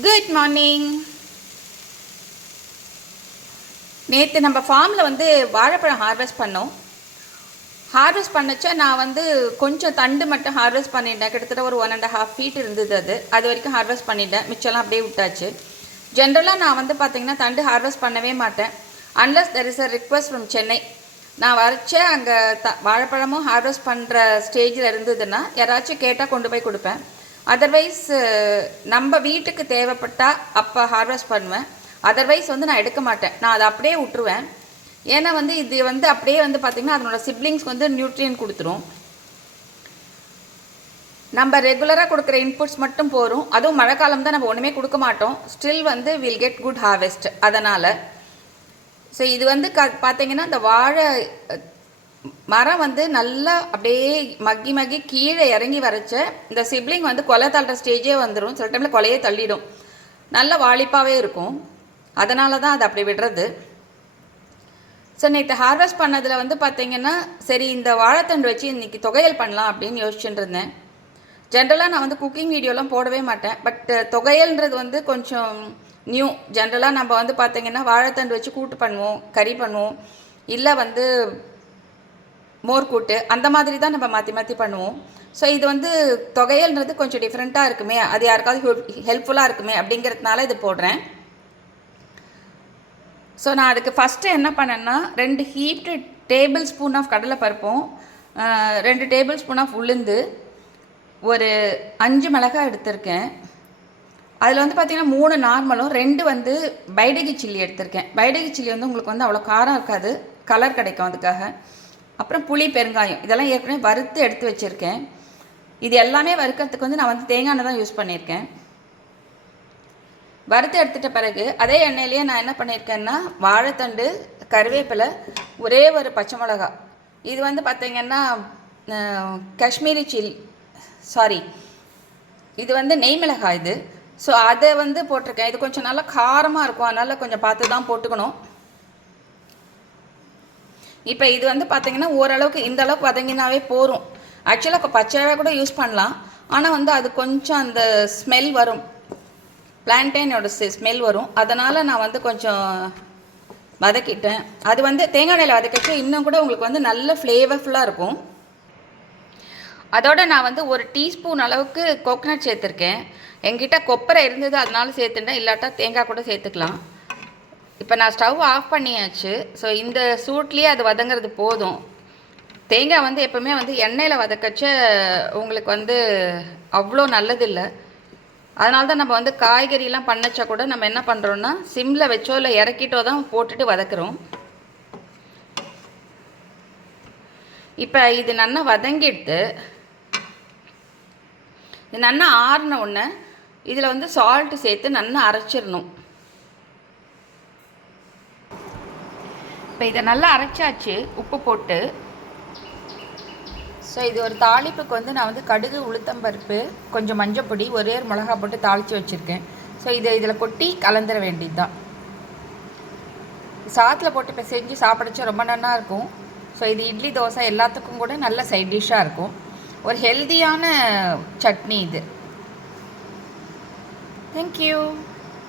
Good morning. நேற்று நம்ம ஃபார்மில் வந்து வாழைப்பழம் ஹார்வெஸ்ட் பண்ணோம். ஹார்வெஸ்ட் பண்ணச்சா நான் வந்து கொஞ்சம் தண்டு மட்டும் ஹார்வெஸ்ட் பண்ணிட்டேன். கிட்டத்தட்ட ஒரு 1.5 feet இருந்தது. அது வரைக்கும் ஹார்வெஸ்ட் பண்ணிட்டேன். மிச்சம்லாம் அப்படியே விட்டாச்சு. ஜென்ரலாக நான் வந்து பார்த்திங்கன்னா தண்டு ஹார்வெஸ்ட் பண்ணவே மாட்டேன் unless there is a request from Chennai. நான் வரைச்ச அங்கே வாழைப்பழமும் ஹார்வெஸ்ட் பண்ணுற ஸ்டேஜில் இருந்ததுன்னா யாராச்சும் கேட்டால் கொண்டு போய் கொடுப்பேன். அதர்வைஸ் நம்ம வீட்டுக்கு தேவைப்பட்டால் அப்போ ஹார்வெஸ்ட் பண்ணுவேன். அதர்வைஸ் வந்து நான் எடுக்க மாட்டேன். நான் அதை அப்படியே விட்டுருவேன். ஏன்னா வந்து இது வந்து அப்படியே வந்து பார்த்திங்கன்னா அதனோட சிப்ளிங்ஸ்க்கு வந்து நியூட்ரியன் கொடுத்துரும். நம்ம ரெகுலராக கொடுக்குற இன்புட்ஸ் மட்டும் போகும். அதுவும் மழை காலம் தான், நம்ம ஒன்றுமே கொடுக்க மாட்டோம். ஸ்டில் வந்து வில் கெட் குட் ஹார்வெஸ்ட். அதனால் ஸோ இது வந்து பார்த்திங்கன்னா இந்த வாழை மரம் வந்து நல்லா அப்படியே மக்கி கீழே இறங்கி வரைச்ச இந்த சிப்ளிங் வந்து கொலை தள்ளுற ஸ்டேஜே வந்துடும். சில டைமில் கொலையே தள்ளிடும். நல்ல வாலிப்பாகவே இருக்கும். அதனால தான் அது அப்படி விடுறது. ஸோ நேற்று ஹார்வெஸ்ட் பண்ணதில் வந்து பார்த்திங்கன்னா சரி இந்த வாழைத்தண்டு வச்சு இன்றைக்கி தொகையல் பண்ணலாம் அப்படின்னு யோசிச்சுட்டு இருந்தேன். ஜென்ரலாக நான் வந்து குக்கிங் வீடியோலாம் போடவே மாட்டேன். பட் தொகையல்ன்றது வந்து கொஞ்சம் நியூ. ஜென்ரலாக நம்ம வந்து பார்த்திங்கன்னா வாழைத்தண்டு வச்சு கூட்டு பண்ணுவோம், கறி பண்ணுவோம், இல்லை வந்து மோர் கூட்டு, அந்த மாதிரி தான் நம்ம மாற்றி பண்ணுவோம். ஸோ இது வந்து தொகையல்ன்றது கொஞ்சம் டிஃப்ரெண்ட்டாக இருக்குமே, அது யாருக்காவது ஹெல்ப்ஃபுல்லாக இருக்குமே அப்படிங்கிறதுனால இது போடுறேன். ஸோ நான் அதுக்கு ஃபஸ்ட்டு என்ன பண்ணேன்னா 2 ஹீப்டு டேபிள் ஸ்பூன் ஆஃப் கடலைப்பருப்பும் 2 டேபிள் ஸ்பூன் ஆஃப் உளுந்து, ஒரு 5 மிளகாய் எடுத்திருக்கேன். அதில் வந்து பார்த்திங்கன்னா 3 நார்மலும் 2 வந்து பைடகி சில்லி எடுத்திருக்கேன். பைடகி சில்லி வந்து உங்களுக்கு வந்து அவ்வளோ காரம் இருக்காது, கலர் கிடைக்கும் அதுக்காக. அப்புறம் புளி, பெருங்காயம் இதெல்லாம் ஏற்கனவே வறுத்து எடுத்து வச்சுருக்கேன். இது எல்லாமே வறுக்கிறதுக்கு வந்து நான் வந்து தேங்காய் எண்ணெய் தான் யூஸ் பண்ணியிருக்கேன். வறுத்து எடுத்துட்ட பிறகு அதே எண்ணெயிலேயே நான் என்ன பண்ணியிருக்கேன்னா வாழைத்தண்டு, கருவேப்பிலை, ஒரே ஒரு பச்சை மிளகா, இது வந்து பார்த்திங்கன்னா காஷ்மீரி இது வந்து நெய் மிளகாய் இது. ஸோ அதை வந்து போட்டிருக்கேன். இது கொஞ்சம் நல்லா காரமாக இருக்கும், அதனால் கொஞ்சம் பார்த்து தான் போட்டுக்கணும். இப்போ இது வந்து பார்த்திங்கன்னா ஓரளவுக்கு இந்த அளவுக்கு வதங்கினாவே போகும். ஆக்சுவலாக பச்சையாக கூட யூஸ் பண்ணலாம். ஆனால் வந்து அது கொஞ்சம் அந்த ஸ்மெல் வரும், பிளான்டைனோட ஸ்மெல் வரும். அதனால் நான் வந்து கொஞ்சம் வதக்கிட்டேன். அது வந்து தேங்காய் எண்ணெயில் வதக்கிட்டு இன்னும் கூட உங்களுக்கு வந்து நல்ல ஃப்ளேவர்ஃபுல்லாக இருக்கும். அதோட நான் வந்து 1 டீஸ்பூன் அளவுக்கு கோகனட் சேர்த்துருக்கேன். என்கிட்ட கொப்பரை இருந்தது அதனால சேர்த்துட்டேன், இல்லாட்டா தேங்காய் கூட சேர்த்துக்கலாம். இப்போ நான் ஸ்டவ் ஆஃப் பண்ணியாச்சு. ஸோ இந்த சூட்லேயே அது வதங்கிறது போதும். தேங்காய் வந்து எப்போவுமே வந்து எண்ணெயில் வதக்கச்ச உங்களுக்கு வந்து அவ்வளோ நல்லதில்லை. அதனால தான் நம்ம வந்து காய்கறிலாம் பண்ணச்சா கூட நம்ம என்ன பண்ணுறோன்னா சிம்மில் வச்சோ இல்லை இறக்கிட்டோ தான் போட்டுட்டு வதக்குறோம். இப்போ இது நல்லா வதங்கிடுது. இது நல்லா ஆறின உடனே இதில் வந்து சால்ட்டு சேர்த்து நல்லா அரைச்சிடணும். இப்போ இதை நல்லா அரைச்சாச்சு உப்பு போட்டு. ஸோ இது ஒரு தாளிப்புக்கு வந்து நான் வந்து கடுகு, உளுத்தம்பருப்பு, கொஞ்சம் மஞ்சப்பொடி, ஒரே ஒரு மிளகா போட்டு தாளித்து வச்சுருக்கேன். ஸோ இதில் கொட்டி கலந்துட வேண்டியது தான். சாத்தில் போட்டு இப்போ செஞ்சு சாப்பிடச்சா ரொம்ப நல்லா இருக்கும். ஸோ இது இட்லி, தோசை எல்லாத்துக்கும் கூட நல்ல சைட் டிஷ்ஷாக இருக்கும். ஒரு ஹெல்த்தியான சட்னி இது. தேங்க்யூ.